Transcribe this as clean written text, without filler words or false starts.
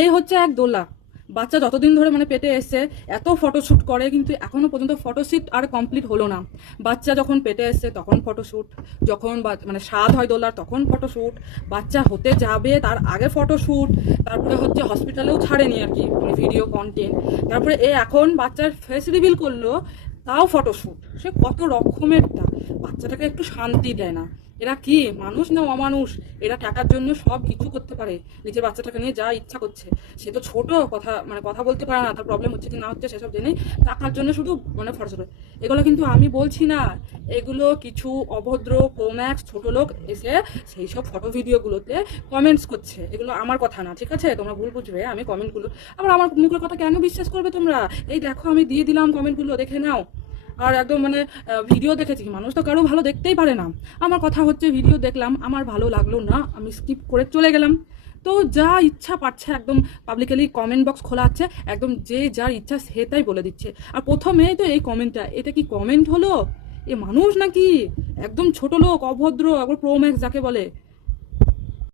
এই হচ্ছে এক দোলা। বাচ্চা যতদিন ধরে মানে পেটে এসছে এত ফটোশ্যুট করে, কিন্তু এখনো পর্যন্ত ফটোশ্যুট আর কমপ্লিট হলো না। বাচ্চা যখন পেটে এসছে তখন ফটোশ্যুট, যখন মানে স্বাদ হয় দোলার তখন ফটোশ্যুট, বাচ্চা হতে যাবে তার আগে ফটোশ্যুট, তারপরে হচ্ছে হসপিটালেও ছাড়েনি আর কি মানে ভিডিও কন্টেন্ট, তারপরে এ এখন বাচ্চার ফেস রিভিল করলো তাও ফটোশ্যুট। সে কত রকমেরটা, বাচ্চাটাকে একটু শান্তি দেয় না। এরা কি মানুষ না অমানুষ? এরা টাকার জন্য সব কিছু করতে পারে, নিজের বাচ্চাটাকে নিয়ে যা ইচ্ছা করছে। সে তো ছোট, কথা মানে কথা বলতে পারে না, তার প্রবলেম হচ্ছে কি না হচ্ছে সেসব জেনেই টাকার জন্য শুধু মানে ফটো। এগুলো কিন্তু আমি বলছি না, এগুলো কিছু অভদ্র প্রোম্যাক্স ছোট লোক এসে সেই সব ফটো ভিডিওগুলোতে কমেন্টস করছে। এগুলো আমার কথা না, ঠিক আছে? তোমরা ভুল বুঝবে, আমি কমেন্টগুলো আবার আমার মুখের কথা কেন বিশ্বাস করবে তোমরা? এই দেখো আমি দিয়ে দিলাম, কমেন্টগুলো দেখে নাও। আর একদম মানে ভিডিও দেখেছি, মানুষ তো কারো ভালো দেখতেই পারে না। আমার কথা হচ্ছে ভিডিও দেখলাম, আমার ভালো লাগলো না, আমি স্কিপ করে চলে গেলাম। তো যা ইচ্ছা পাচ্ছে একদম পাবলিকলি কমেন্ট বক্স খোলা আছে, একদম যে যার ইচ্ছা সে তাই বলে দিচ্ছে। আর প্রথমেই তো এই কমেন্টটা, এটা কি কমেন্ট হলো? এ মানুষ নাকি? একদম ছোট লোক, অভদ্র, একবার প্রোম্যাক্স যাকে বলে।